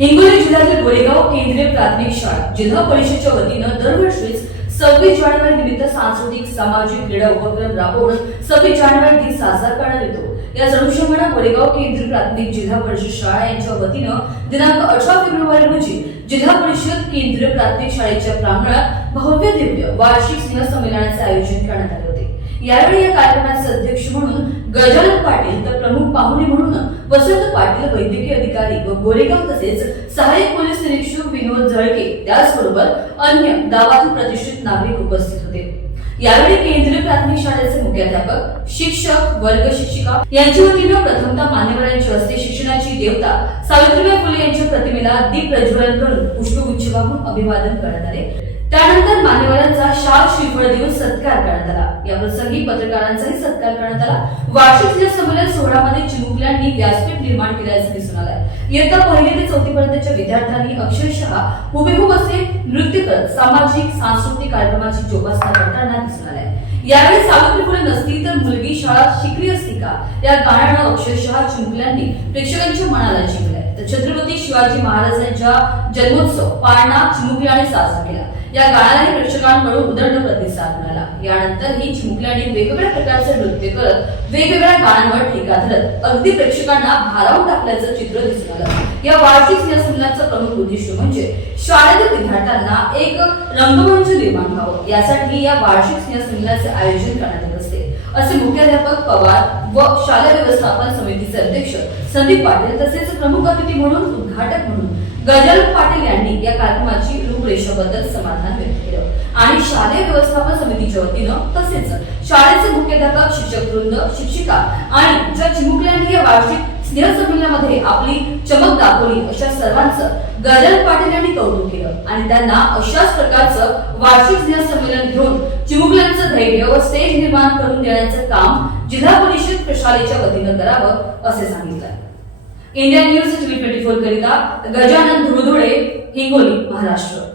हिंगोली जिल्ह्यातील गोरेगाव केंद्रीय प्राथमिक शाळा जिल्हा परिषदेच्या वतीनं दरवर्षीच सव्वीस जानेवारी निमित्त सांस्कृतिक सामाजिक क्रीडा उपक्रम राबवून सव्वीस जानेवारी दिन साजरा करण्यात येतो. याच अनुषंगानं गोरेगाव केंद्रीय प्राथमिक जिल्हा परिषद शाळा यांच्या वतीनं दिनांक अठरा फेब्रुवारी रोजी जिल्हा परिषद केंद्रीय प्राथमिक शाळेच्या प्रांगणात भव्य दिव्य वार्षिक स्नेह संमेलनाचे आयोजन करण्यात आले होते. यावेळी या कार्यक्रमाचे अध्यक्ष म्हणून गजानन पाटील तर प्रमुख पाहुणे म्हणून वसंत पाटील वैद्यकीय अधिकारी व गोरेगाव तसेच सहाय्यक पोलीस निरीक्षक विनोद झळके त्याचबरोबर अन्य गावातील प्रतिष्ठित नागरिक उपस्थित होते. यावेळी केंद्रीय प्राथमिक शाळेचे मुख्याध्यापक शिक्षक वर्ग शिक्षिका यांच्या वतीनं प्रथमतः मान्यवरांच्या हस्ते शिक्षणाची देवता सावित्रीबाई फुले यांच्या प्रतिमेला दीप प्रज्वलन करून पुष्पगुच्छ वाहून अभिवादन करण्यात आले. त्यानंतर मान्यवरांचा शाल श्रीफळ देऊन सत्कार करण्यात आला. या प्रसंगी पत्रकारांचाही सत्कार करण्यात आला. वार्षिक स्नेह संमेलन सोहळ्यामध्ये चिमुकल्यांनी व्यासपीठ निर्माण केल्याचं दिसून आलंय. इयत्ता पहिली ते चौथी पर्यंतच्या विद्यार्थ्यांनी अक्षरशः हुबेहूब असे नृत्य करत सामाजिक सांस्कृतिक कार्यक्रमाची जोपासना करताना दिसून आलंय. यावेळी सावित्री फुले नसती तर मुलगी शाळा शिकली असती का? या गाण्यानं अक्षरशः चिमुकल्यांनी प्रेक्षकांच्या मनाला जिंकलंय शिवाजी महाराजांच्या जन्मोत्सव पाळणा चिमुकल्याने साजरा केला. या गाण्यालाही प्रेक्षकांकडून उदंड प्रतिसाद मिळाला. यानंतर ही चिमुकल्याने वेगवेगळ्या प्रकारचे नृत्य करत वेगवेगळ्या गाण्यांवर ठेका धरत अगदी प्रेक्षकांना भारावून टाकल्याचं चित्र दिसून आलं. या वार्षिक स्नेहसंमेलनाचं प्रमुख उद्दिष्ट म्हणजे शाळेतील विद्यार्थ्यांना एक रंगमंच निर्माण व्हावं. यासाठी या वार्षिक स्नेहसंमेलनाचे आयोजन करण्यात येत असते. असे मुख्याध्यापक पवार व शालेय व्यवस्थापन समितीचे अध्यक्ष संदीप पाटील तसेच प्रमुख अतिथी म्हणून उद्घाटक म्हणून गजानन पाटील यांनी या कार्यक्रमाची रूपरेषाबद्दल समाधान व्यक्त केलं. आणि शालेय व्यवस्थापन समितीच्या वतीनं तसेच शाळेचे मुख्याध्यापक शिक्षक वृंद शिक्षिका आणि ज्या चिमुकल्यांनी या वार्षिक स्नेह संमेलनामध्ये आपली चमक दाखवली अशा सर्वांचं गजानन पाटील यांनी कौतुक केलं. आणि त्यांना अशाच प्रकारचं वार्षिक स्नेह संमेलन घेऊन चिमुकल्यांचं धैर्य व स्टेज निर्माण करून देण्याचं काम जिल्हा परिषद प्रशालेच्या वतीनं करावं असे सांगितलं India news TV twenty four करिता गजानन धुळधुळे हिंगोली महाराष्ट्र.